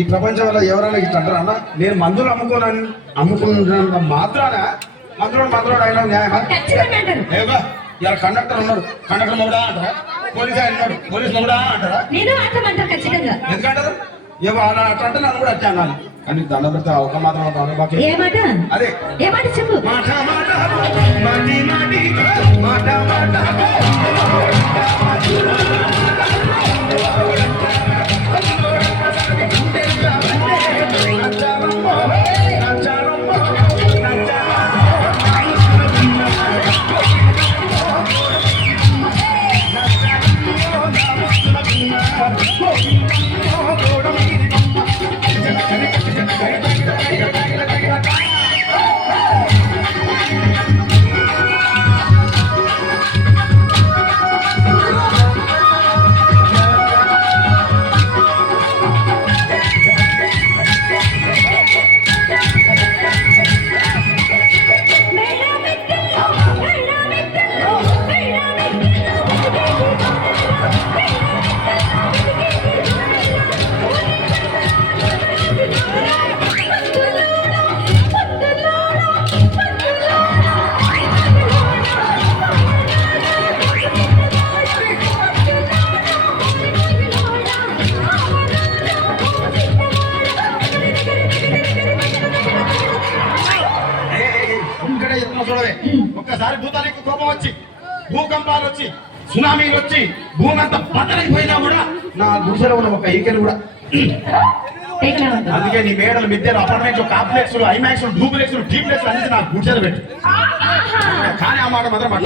ఈ ప్రపంచంలో ఎవరైనా ఇట్లా అంటారా అన్న? నేను మందులు అమ్ముకున్న మాత్రాన మందులో అయినా న్యాయమా? ఇలా కండక్టర్ ఉన్నాడు, కండక్టర్ మొగుడా అంటారా? పోలీస్ ఆయన ఉన్నాడు, పోలీస్ మొగుడా అంటారా? ఎందుకంటారు? ఏమో అలా అట్లా అంటే నన్ను కూడా అట్లా అనాలి. కానీ దండ పెడితే ఒక మాత్రం అదే చెప్పు. ఒక్కసారి భూతానికి కోపం వచ్చి, భూకంపాలు వచ్చి, సునామీలు వచ్చి, భూమి అంతా బద్దలైపోయినా కూడా నా గుడిసెలో ఉన్న ఒక ఈకెలు కూడా. అందుకే నీ మేడలు, మిద్దెలు, అపార్ట్మెంట్లు, కాంప్లెక్స్, ఐమాక్స్, డూప్లెక్స్, డీప్లెక్స్ అన్ని నా గుడిసెలు పెట్టు. కానీ ఆ మాట మాత్రం మాట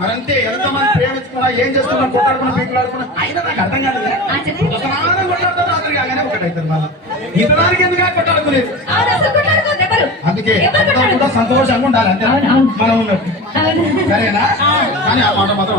మరంతే. ఎంతమంది ప్రేమించుకున్నా, ఏం చేస్తున్నా, కొట్టాడుకున్నా, పీకులాడుకున్నా అయినా నాకు అర్థం కాదు. కొట్టాడుతారు రాత్రి కాగానే ఒకటైతుంది. మళ్ళీ ఇతరానికి ఎందుకు కొట్టాడుకునేది? అందుకే కూడా సంతోషంగా ఉండాలి, అంతే మనం ఉన్నట్టు. సరేనా? కానీ ఆ మాట మాత్రం